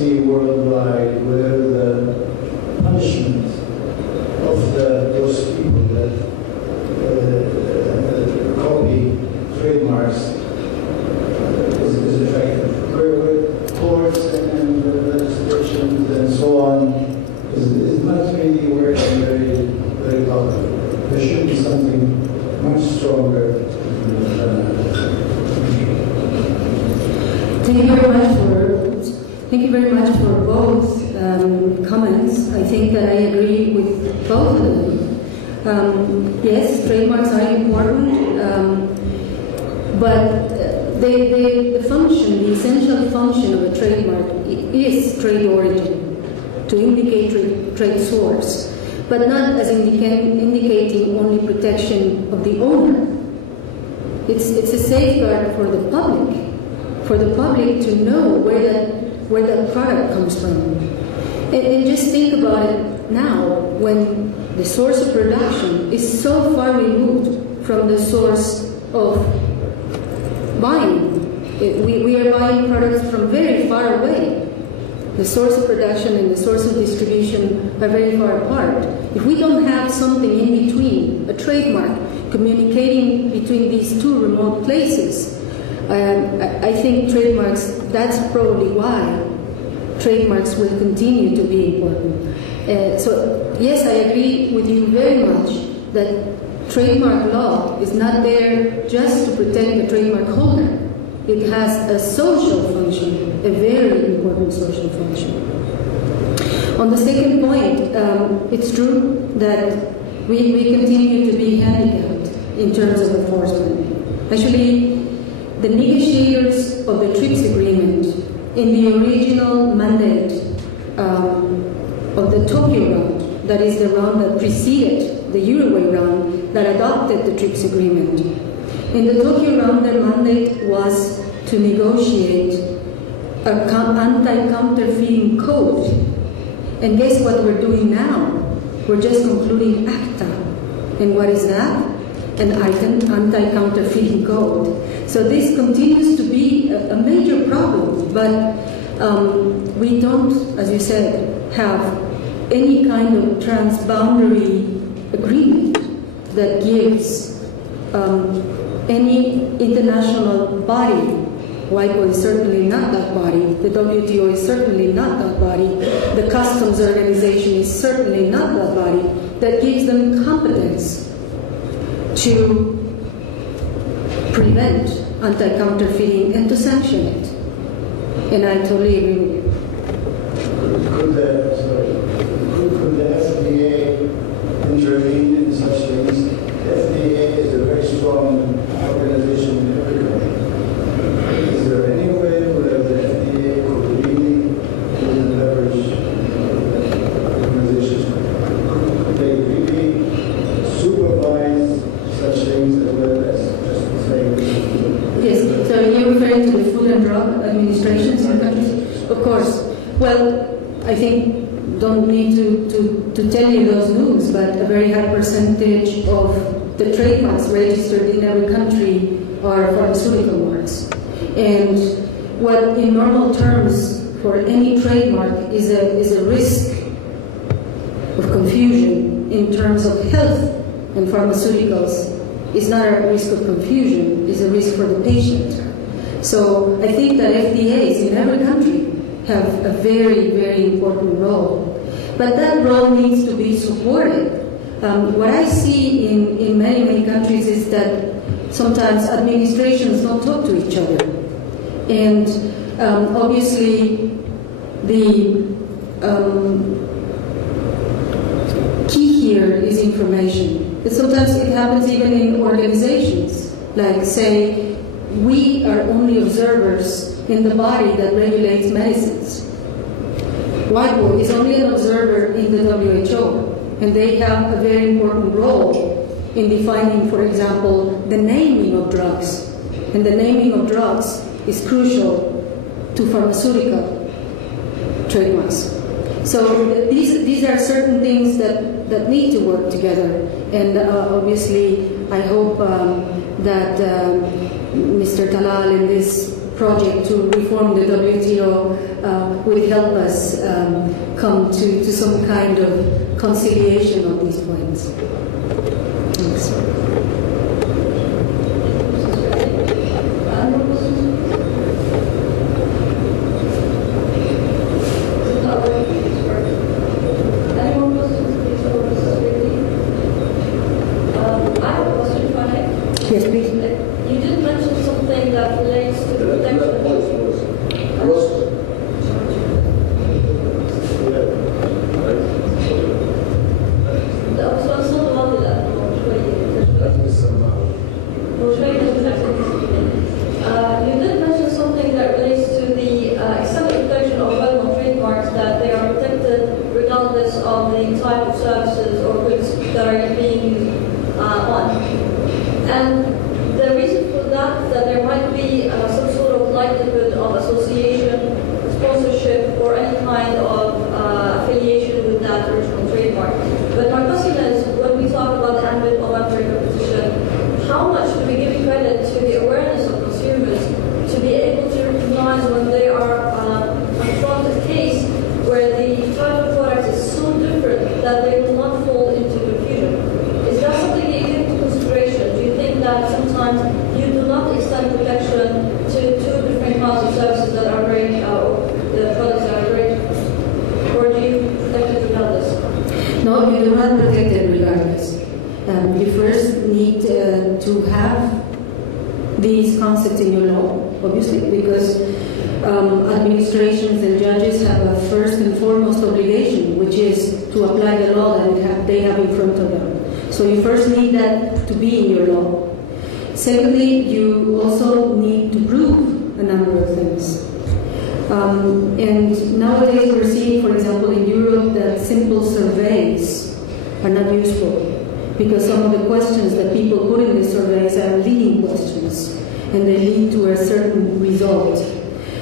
see worldwide where the punishment of those people that copy trademarks is effective. Where courts and legislations and so on is not really working very well. There should be something much stronger than that. Thank you very much for both comments. I think that I agree with both of them. Yes, trademarks are important, but the function, the essential function of a trademark is trade origin, to indicate trade source, but not as indicating only protection of the owner. It's a safeguard for the public to know where that product comes from. And just think about it now, when the source of production is so far removed from the source of buying. We are buying products from very far away. The source of production and the source of distribution are very far apart. If we don't have something in between, a trademark, communicating between these two remote places, I think trademarks, that's probably why trademarks will continue to be important. So yes, I agree with you very much that trademark law is not there just to protect the trademark holder. It has a social function, a very important social function. On the second point, it's true that we continue to be handicapped in terms of enforcement. Actually, the negotiators of the TRIPS agreement in the original mandate of the Tokyo round, that is the round that preceded the Uruguay round that adopted the TRIPS agreement. In the Tokyo round, their mandate was to negotiate an anti-counterfeiting code. And guess what we're doing now? We're just concluding ACTA. And what is that? An anti-counterfeiting code. So this continues to be a major problem, but we don't, as you said, have any kind of transboundary agreement that gives any international body, WIPO is certainly not that body, the WTO is certainly not that body, the customs organization is certainly not that body, that gives them competence to prevent anti-counterfeiting and to sanction it. And I totally agree with you. Could the FDA intervene in such things? The FDA is a very strong organization in every country. Is there any way where the FDA could really leverage organizations? Could they really supervise such things as well as just saying? Yes, so you're referring to the Food and Drug Administration in countries? Of course. Well, I think don't need to tell you those news, but a very high percentage of the trademarks registered in every country are pharmaceutical marks. And what in normal terms for any trademark is a risk of confusion in terms of health and pharmaceuticals is not a risk of confusion, it's a risk for the patient. So I think that FDAs in every country have a very, very important role. But that role needs to be supported. What I see in many, many countries is that sometimes administrations don't talk to each other. And obviously the key here is information. But sometimes it happens even in organizations, like say, we are only observers in the body that regulates medicines. WIPO is only an observer in the WHO, and they have a very important role in defining, for example, the naming of drugs. And the naming of drugs is crucial to pharmaceutical trademarks. So these are certain things that need to work together. And obviously, I hope that Mr. Talal in this project to reform the WTO will help us come to some kind of conciliation on these points. Thanks. Yes, please. You did mention something that relates to the protection of you did mention something that relates to the extended protection of well-known trademarks, that they are protected regardless of the type of services or goods that are being used on. And the reason for that is that there might be some sort of likelihood of association, sponsorship, or any kind of affiliation with that original trademark. But my question is, when we talk about the ambit of unfair competition, how much do we give credit to the awareness of consumers to be able to recognize when they are confronted a case where the type of product is so different that they will not fall into confusion? Is that something you take into consideration? Do you think that sometimes you do not extend protection to two different kinds of services that are very, the products that are very, or do you protect it regardless? No, you do not protect it regardless. You first need to have these concepts in your law, obviously, because administrations and judges have a first and foremost obligation, which is to apply the law that they have in front of them. So you first need that to be in your law. Secondly, you also need to prove a number of things. And nowadays we're seeing, for example, in Europe, that simple surveys are not useful because some of the questions that people put in the surveys are leading questions and they lead to a certain result.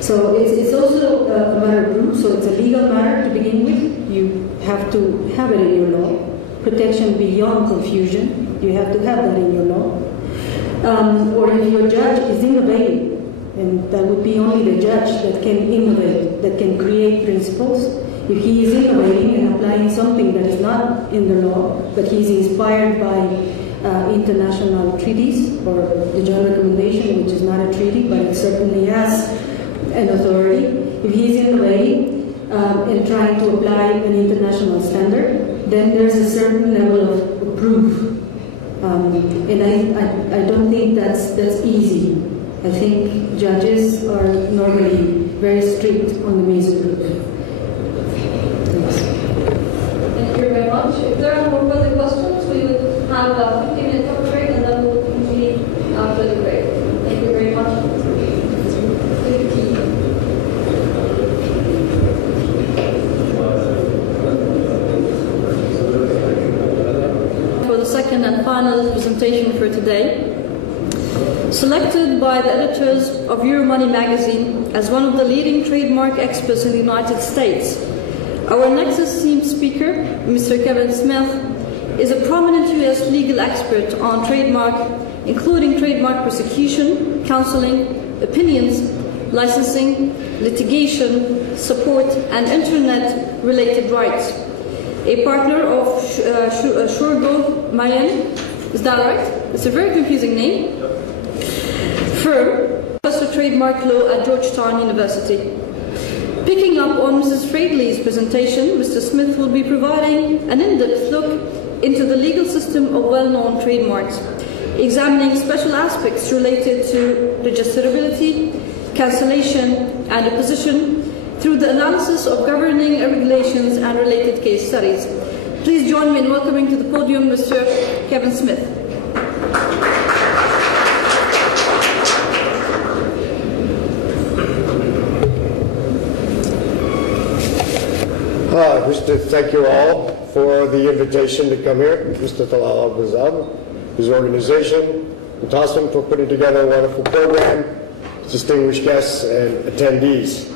So it's also a matter of proof, so it's a legal matter to begin with. You have to have it in your law. Protection beyond confusion, you have to have that in your law. Or if your judge is innovating, and that would be only the judge that can innovate, that can create principles. If he is innovating and applying something that is not in the law, but he is inspired by international treaties or the Joint Recommendation, which is not a treaty, but it certainly has an authority. If he is innovating and trying to apply an international standard, then there's a certain level of proof. And I don't think that's easy. I think judges are normally very strict on the means of proof. Thanks. Thank you very much. If there are no further questions, we would have a 15-minute coffee break and then we'll continue after the break. Thank you very much. For the second and final presentation for today, selected by the editors of Euromoney magazine as one of the leading trademark experts in the United States, our next esteemed speaker, Mr. Kevin Smith, is a prominent U.S. legal expert on trademark, including trademark prosecution, counseling, opinions, licensing, litigation, support, and internet-related rights. A partner of Shurgo Mayen, is that right? It's a very confusing name. Firm, Professor of Trademark Law at Georgetown University. Picking up on Mrs. Fradley's presentation, Mr. Smith will be providing an in-depth look into the legal system of well-known trademarks, examining special aspects related to registrability, cancellation, and opposition through the analysis of governing regulations and related case studies. Please join me in welcoming to the podium Mr. Kevin Smith. I wish to thank you all for the invitation to come here. Mr. Talal Abu-Ghazaleh, his organization, and Taslim for putting together a wonderful program, distinguished guests and attendees.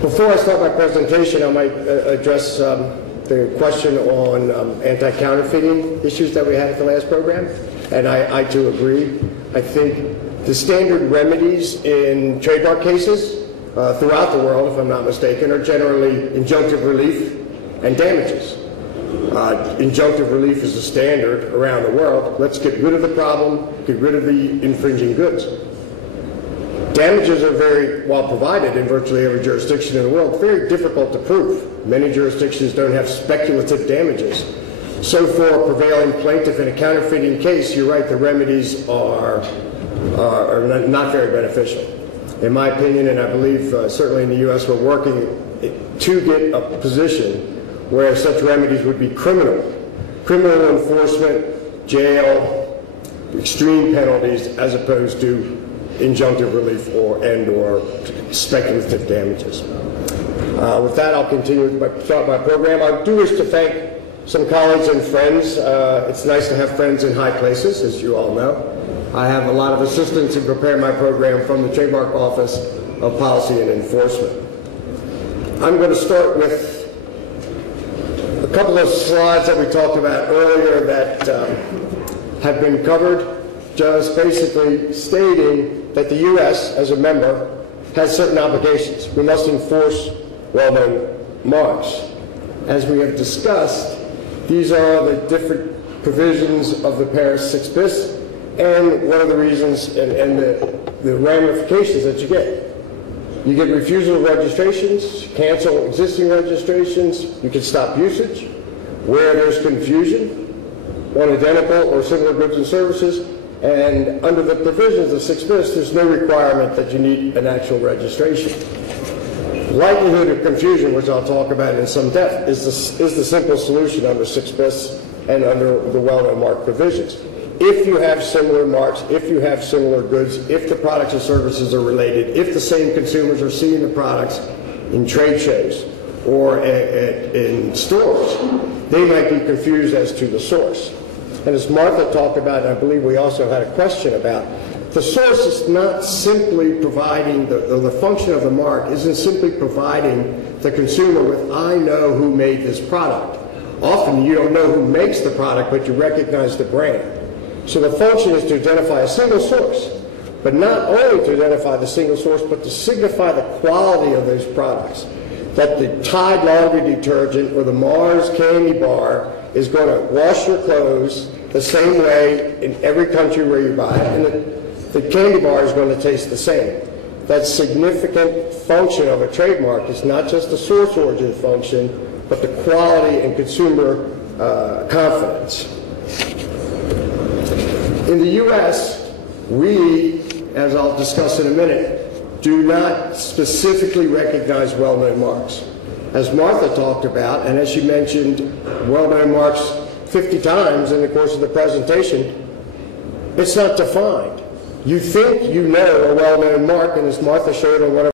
Before I start my presentation, I might address the question on anti-counterfeiting issues that we had at the last program. And I too agree. I think The standard remedies in trademark cases throughout the world, if I'm not mistaken, are generally injunctive relief and damages. Injunctive relief is the standard around the world. Let's get rid of the problem, get rid of the infringing goods. Damages are very well provided in virtually every jurisdiction in the world, very difficult to prove. Many jurisdictions don't have speculative damages. So for a prevailing plaintiff in a counterfeiting case, you're right, the remedies are not very beneficial. In my opinion, and I believe certainly in the U.S., we're working to get a position where such remedies would be criminal enforcement, jail, extreme penalties, as opposed to injunctive relief or speculative damages. With that, I'll continue with start my program. I do wish to thank some colleagues and friends. It's nice to have friends in high places, as you all know. I have a lot of assistance in preparing my program from the Trademark Office of Policy and Enforcement. I'm going to start with a couple of slides that we talked about earlier that have been covered, just basically stating that the U.S., as a member, has certain obligations. We must enforce well-known marks. As we have discussed, these are the different provisions of the Paris 6 bis, and one of the reasons and the ramifications that you get. You get refusal of registrations, cancel existing registrations, you can stop usage. Where there's confusion on identical or similar goods and services, and under the provisions of 6 bis, there's no requirement that you need an actual registration. Likelihood of confusion, which I'll talk about in some depth, is the simple solution under 6 bis and under the well-known mark provisions. If you have similar marks, if you have similar goods, if the products and services are related, if the same consumers are seeing the products in trade shows or in stores, they might be confused as to the source. And as Martha talked about, and I believe we also had a question about, the source is not simply providing, the function of the mark isn't simply providing the consumer with, I know who made this product. Often you don't know who makes the product, but you recognize the brand. So the function is to identify a single source, but not only to identify the single source, but to signify the quality of those products. That the Tide laundry detergent or the Mars candy bar is going to wash your clothes the same way in every country where you buy it, and the candy bar is going to taste the same. That significant function of a trademark is not just the source origin function, but the quality and consumer confidence. In the U.S., we, as I'll discuss in a minute, do not specifically recognize well-known marks. As Martha talked about, and as she mentioned well-known marks 50 times in the course of the presentation, it's not defined. You think you know a well-known mark, and as Martha showed on one of